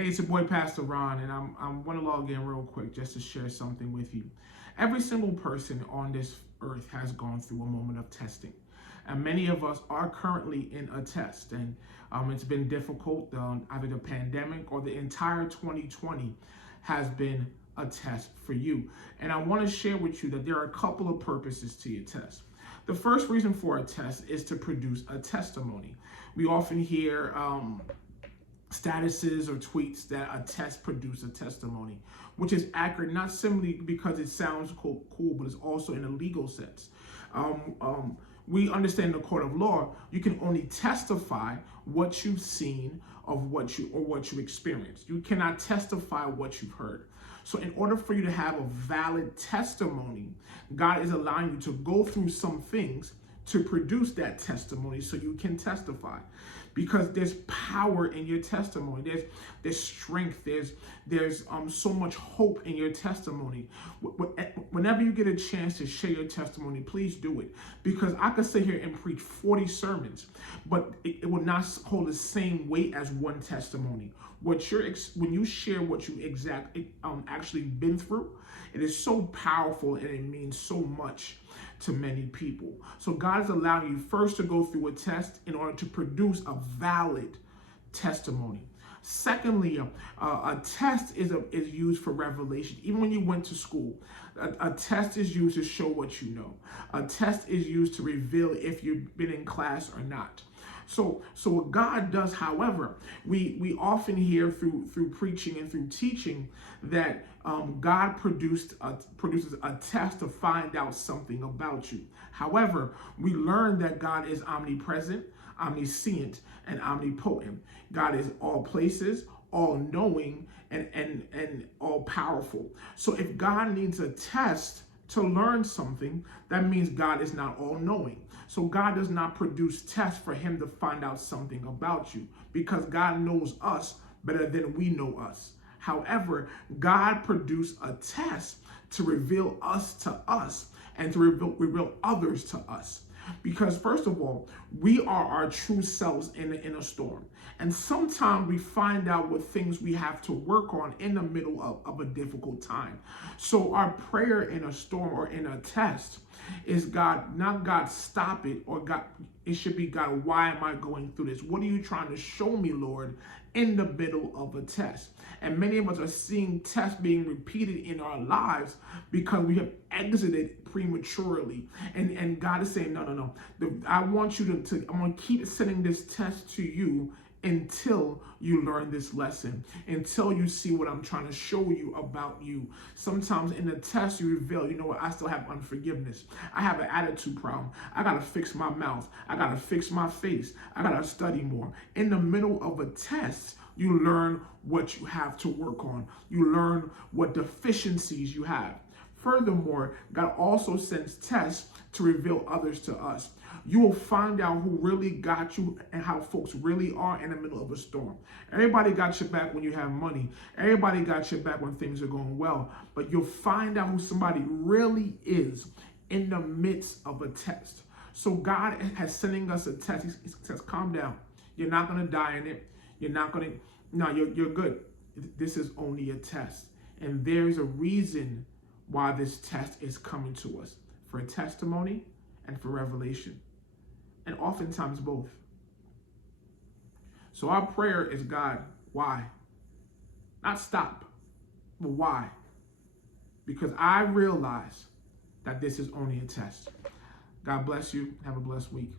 Hey, it's your boy Pastor Ron, and I'm want to log in real quick just to share something with you. Every single person on this earth has gone through a moment of testing, and many of us are currently in a test, and it's been difficult. Either the pandemic or the entire 2020 has been a test for you, and I want to share with you that there are a couple of purposes to your test. The first reason for a test is to produce a testimony. We often hear statuses or tweets that a test produce a testimony, which is accurate not simply because it sounds cool, but it's also in a legal sense. We understand in the court of law, you can only testify what you've seen of what you experienced. You cannot testify what you've heard. So in order for you to have a valid testimony, God is allowing you to go through some things to produce that testimony so you can testify, because there's power in your testimony. There's strength. There's so much hope in your testimony. Whenever you get a chance to share your testimony, please do it, because I could sit here and preach 40 sermons, but it will not hold the same weight as one testimony. When you share what you actually been through, it is so powerful and it means so much to many people. So God is allowing you first to go through a test in order to produce a valid testimony. Secondly, a test is used for revelation. Even when you went to school, a test is used to show what you know. A test is used to reveal if you've been in class or not. So what God does, however, we often hear through preaching and through teaching that God produces a test to find out something about you. However, we learn that God is omnipresent, omniscient, and omnipotent. God is all places, all knowing, and all powerful. So if God needs a test to learn something, that means God is not all knowing. So God does not produce tests for him to find out something about you, because God knows us better than we know us. However, God produced a test to reveal us to us and to reveal others to us. Because first of all, we are our true selves in a storm. And sometimes we find out what things we have to work on in the middle of a difficult time. So our prayer in a storm or in a test is, God, not God, stop it, or God, it should be, God, why am I going through this? What are you trying to show me, Lord, in the middle of a test? And many of us are seeing tests being repeated in our lives because we have exited prematurely. And God is saying, no. I want you to I'm going to keep sending this test to you until you learn this lesson, until you see what I'm trying to show you about you. Sometimes in the test you reveal, you know what, I still have unforgiveness. I have an attitude problem. I got to fix my mouth. I got to fix my face. I got to study more. In the middle of a test, you learn what you have to work on. You learn what deficiencies you have. Furthermore, God also sends tests to reveal others to us. You will find out who really got you and how folks really are in the middle of a storm. Everybody got your back when you have money. Everybody got your back when things are going well. But you'll find out who somebody really is in the midst of a test. So God has sending us a test. He says, calm down. You're not going to die in it. You're not going to, no, you're good. This is only a test. And there's a reason why this test is coming to us, for a testimony and for revelation. And oftentimes both. So our prayer is, God, why? Not stop, but why? Because I realize that this is only a test. God bless you. Have a blessed week.